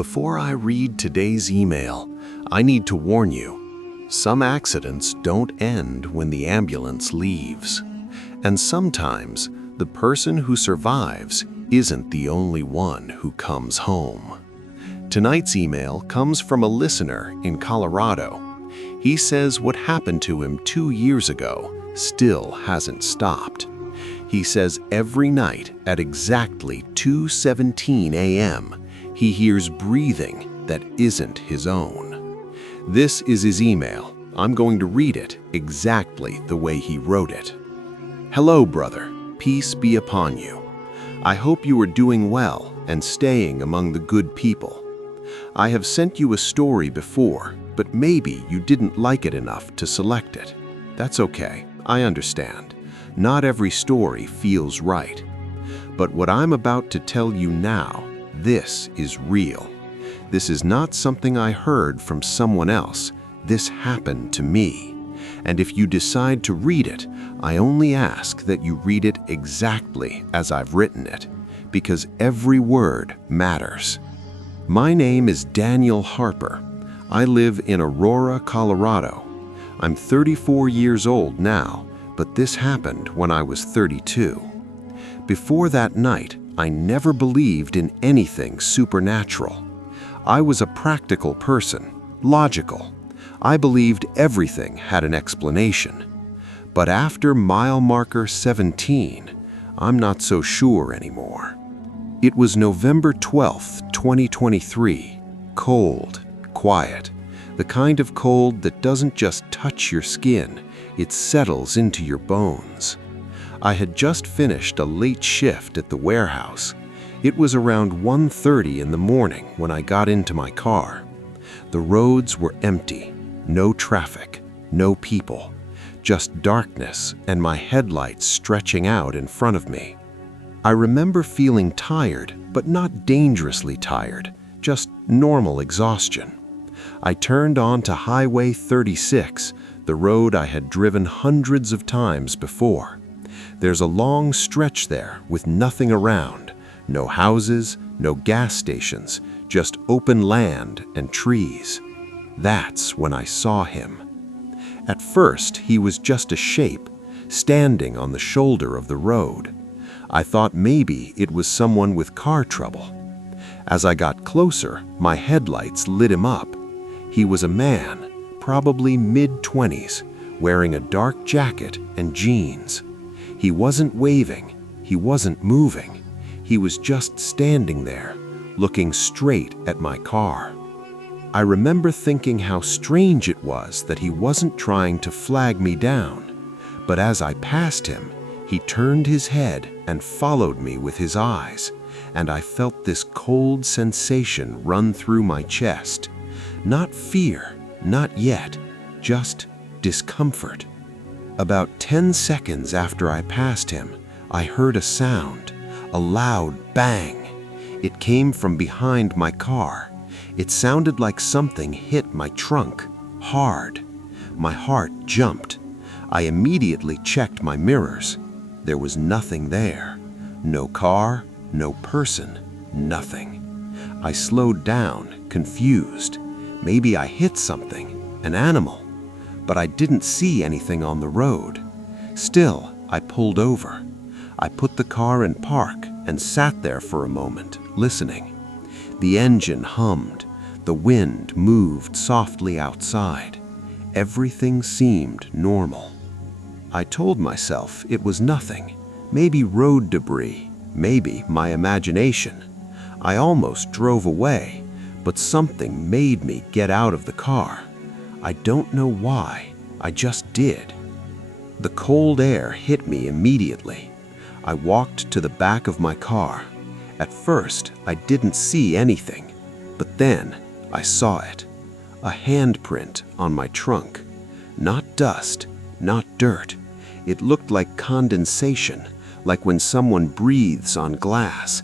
Before I read today's email, I need to warn you. Some accidents don't end when the ambulance leaves. And sometimes, the person who survives isn't the only one who comes home. Tonight's email comes from a listener in Colorado. He says what happened to him 2 years ago still hasn't stopped. He says every night at exactly 2:17 a.m., he hears breathing that isn't his own. This is his email. I'm going to read it exactly the way he wrote it. Hello, brother. Peace be upon you. I hope you are doing well and staying among the good people. I have sent you a story before, but maybe you didn't like it enough to select it. That's okay. I understand. Not every story feels right. But what I'm about to tell you now, this is real. This is not something I heard from someone else. This happened to me. And if you decide to read it, I only ask that you read it exactly as I've written it, because every word matters. My name is Daniel Harper. I live in Aurora, Colorado. I'm 34 years old now, but this happened when I was 32. Before that night, I never believed in anything supernatural. I was a practical person, logical. I believed everything had an explanation. But after mile marker 17, I'm not so sure anymore. It was November 12th, 2023. Cold, quiet. The kind of cold that doesn't just touch your skin, it settles into your bones. I had just finished a late shift at the warehouse. It was around 1:30 in the morning when I got into my car. The roads were empty, no traffic, no people, just darkness and my headlights stretching out in front of me. I remember feeling tired, but not dangerously tired, just normal exhaustion. I turned onto Highway 36, the road I had driven hundreds of times before. There's a long stretch there with nothing around, no houses, no gas stations, just open land and trees. That's when I saw him. At first, he was just a shape, standing on the shoulder of the road. I thought maybe it was someone with car trouble. As I got closer, my headlights lit him up. He was a man, probably mid-20s, wearing a dark jacket and jeans. He wasn't waving, he wasn't moving. He was just standing there, looking straight at my car. I remember thinking how strange it was that he wasn't trying to flag me down. But as I passed him, he turned his head and followed me with his eyes, and I felt this cold sensation run through my chest. Not fear, not yet, just discomfort. About 10 seconds after I passed him, I heard a sound, a loud bang. It came from behind my car. It sounded like something hit my trunk, hard. My heart jumped. I immediately checked my mirrors. There was nothing there. No car, no person, nothing. I slowed down, confused. Maybe I hit something, an animal. But I didn't see anything on the road. Still, I pulled over. I put the car in park and sat there for a moment, listening. The engine hummed. The wind moved softly outside. Everything seemed normal. I told myself it was nothing. Maybe road debris, maybe my imagination. I almost drove away, but something made me get out of the car. I don't know why, I just did. The cold air hit me immediately. I walked to the back of my car. At first, I didn't see anything, but then I saw it. A handprint on my trunk. Not dust, not dirt. It looked like condensation, like when someone breathes on glass.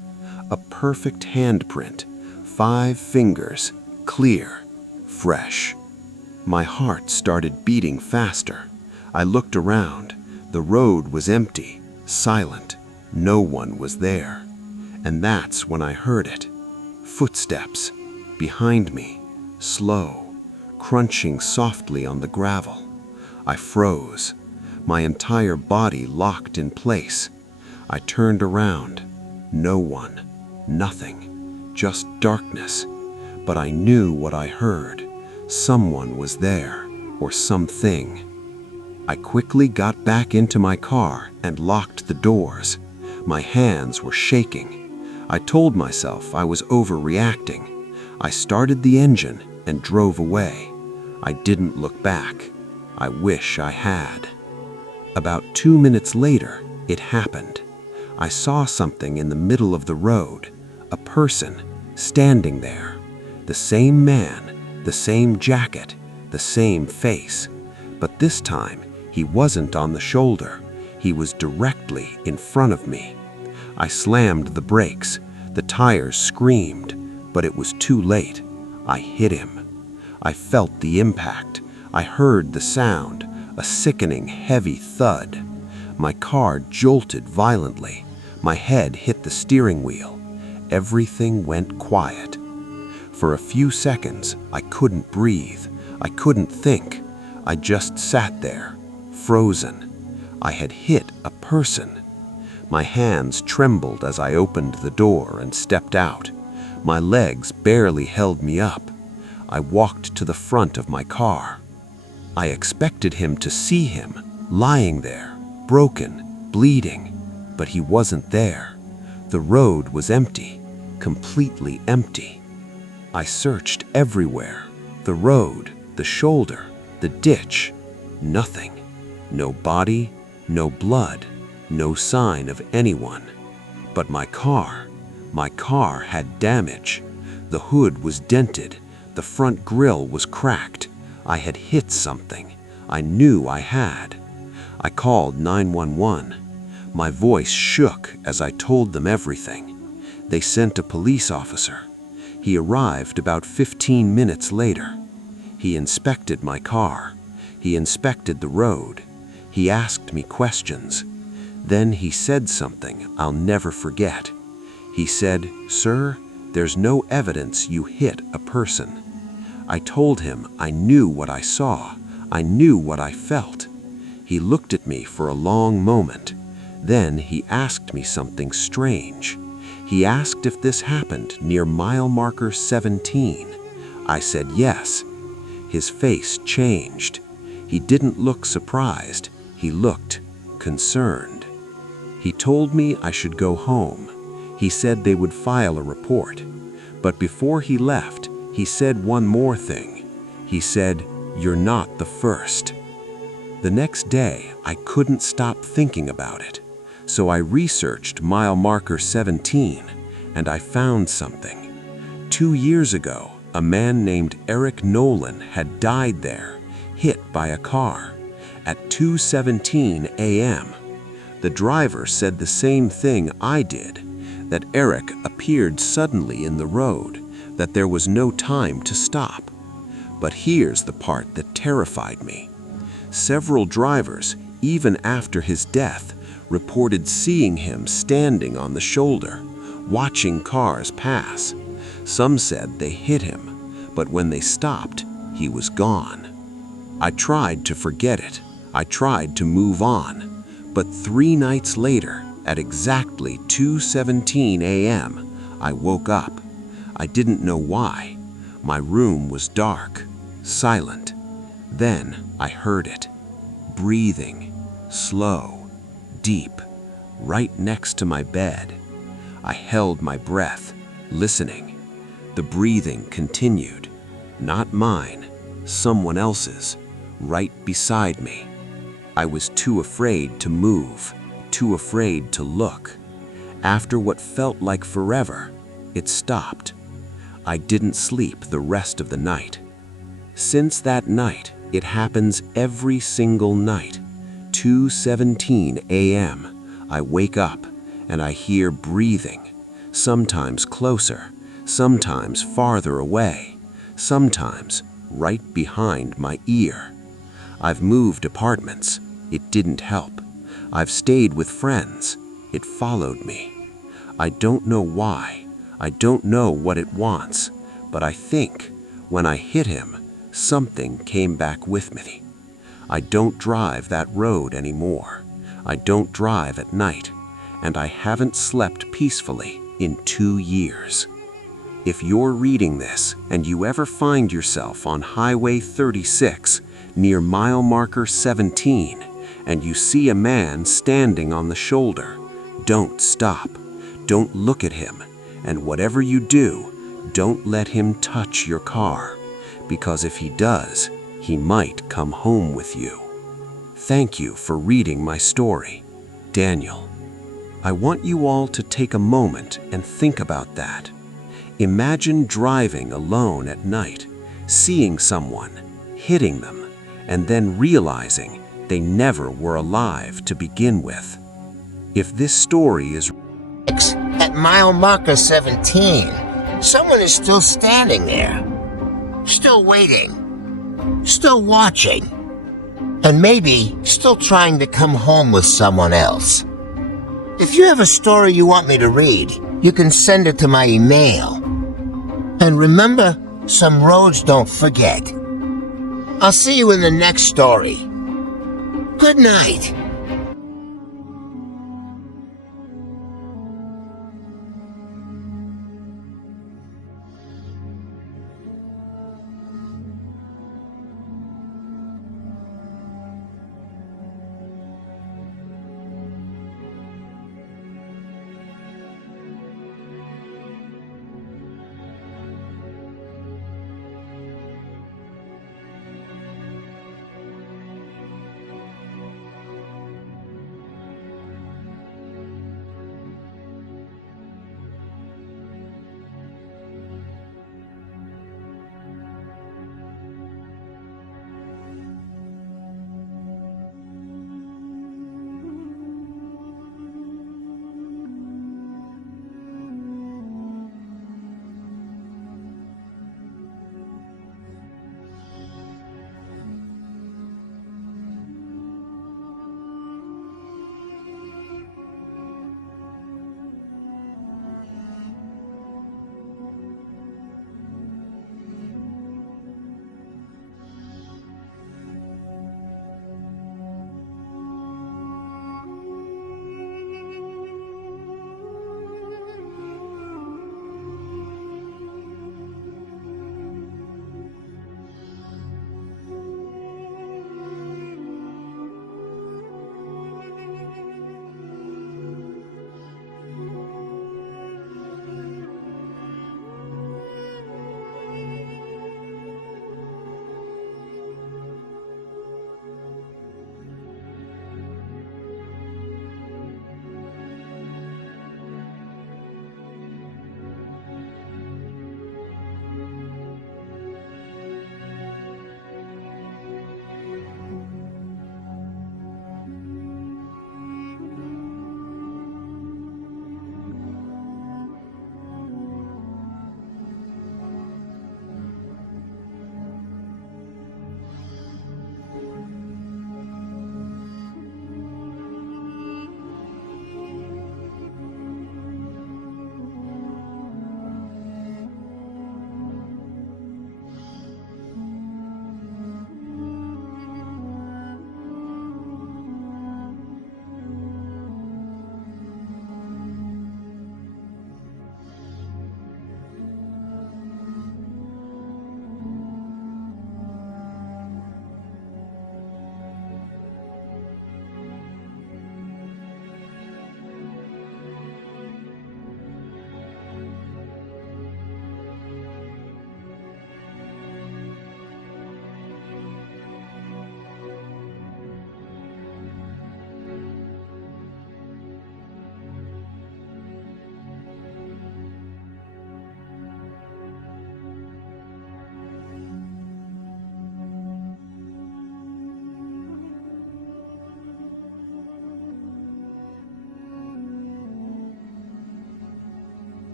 A perfect handprint, 5 fingers, clear, fresh. My heart started beating faster. I looked around. The road was empty, silent. No one was there. And that's when I heard it. Footsteps. Behind me, slow, crunching softly on the gravel. I froze, my entire body locked in place. I turned around. No one, nothing, just darkness. But I knew what I heard. Someone was there, or something. I quickly got back into my car and locked the doors. My hands were shaking. I told myself I was overreacting. I started the engine and drove away. I didn't look back. I wish I had. About 2 minutes later, it happened. I saw something in the middle of the road, a person standing there. The same man, the same jacket, the same face. But this time, he wasn't on the shoulder. He was directly in front of me. I slammed the brakes. The tires screamed, but it was too late. I hit him. I felt the impact. I heard the sound, a sickening, heavy thud. My car jolted violently. My head hit the steering wheel. Everything went quiet. For a few seconds, I couldn't breathe. I couldn't think. I just sat there, frozen. I had hit a person. My hands trembled as I opened the door and stepped out. My legs barely held me up. I walked to the front of my car. I expected him to see him, lying there, broken, bleeding, but he wasn't there. The road was empty, completely empty. I searched everywhere, the road, the shoulder, the ditch. Nothing. No body, no blood, no sign of anyone. But my car had damage. The hood was dented, the front grille was cracked. I had hit something. I knew I had. I called 911. My voice shook as I told them everything. They sent a police officer. He arrived about 15 minutes later. He inspected my car. He inspected the road. He asked me questions. Then he said something I'll never forget. He said, "Sir, there's no evidence you hit a person." I told him I knew what I saw. I knew what I felt. He looked at me for a long moment. Then he asked me something strange. He asked if this happened near mile marker 17. I said yes. His face changed. He didn't look surprised. He looked concerned. He told me I should go home. He said they would file a report. But before he left, he said one more thing. He said, "You're not the first." The next day, I couldn't stop thinking about it. So I researched mile marker 17, and I found something. 2 years ago, a man named Eric Nolan had died there, hit by a car, at 2:17 a.m. The driver said the same thing I did, that Eric appeared suddenly in the road, that there was no time to stop. But here's the part that terrified me. Several drivers, even after his death, reported seeing him standing on the shoulder, watching cars pass. Some said they hit him, but when they stopped, he was gone. I tried to forget it. I tried to move on. But 3 nights later, at exactly 2:17 a.m., I woke up. I didn't know why. My room was dark, silent. Then I heard it. Breathing, slow, deep, right next to my bed. I held my breath, listening. The breathing continued. Not mine, someone else's, right beside me. I was too afraid to move, too afraid to look. After what felt like forever, it stopped. I didn't sleep the rest of the night. Since that night, it happens every single night. 2:17 a.m., I wake up and I hear breathing, sometimes closer, sometimes farther away, sometimes right behind my ear. I've moved apartments. It didn't help. I've stayed with friends. It followed me. I don't know why. I don't know what it wants, but I think when I hit him, something came back with me. I don't drive that road anymore. I don't drive at night, and I haven't slept peacefully in 2 years. If you're reading this and you ever find yourself on Highway 36 near mile marker 17 and you see a man standing on the shoulder, don't stop. Don't look at him, and whatever you do, don't let him touch your car, because if he does, he might come home with you. Thank you for reading my story, Daniel. I want you all to take a moment and think about that. Imagine driving alone at night, seeing someone, hitting them, and then realizing they never were alive to begin with. If this story is at mile marker 17, someone is still standing there, still waiting, still watching, and maybe still trying to come home with someone else. If you have a story you want me to read, you can send it to my email. And remember, some roads don't forget. I'll see you in the next story. Good night.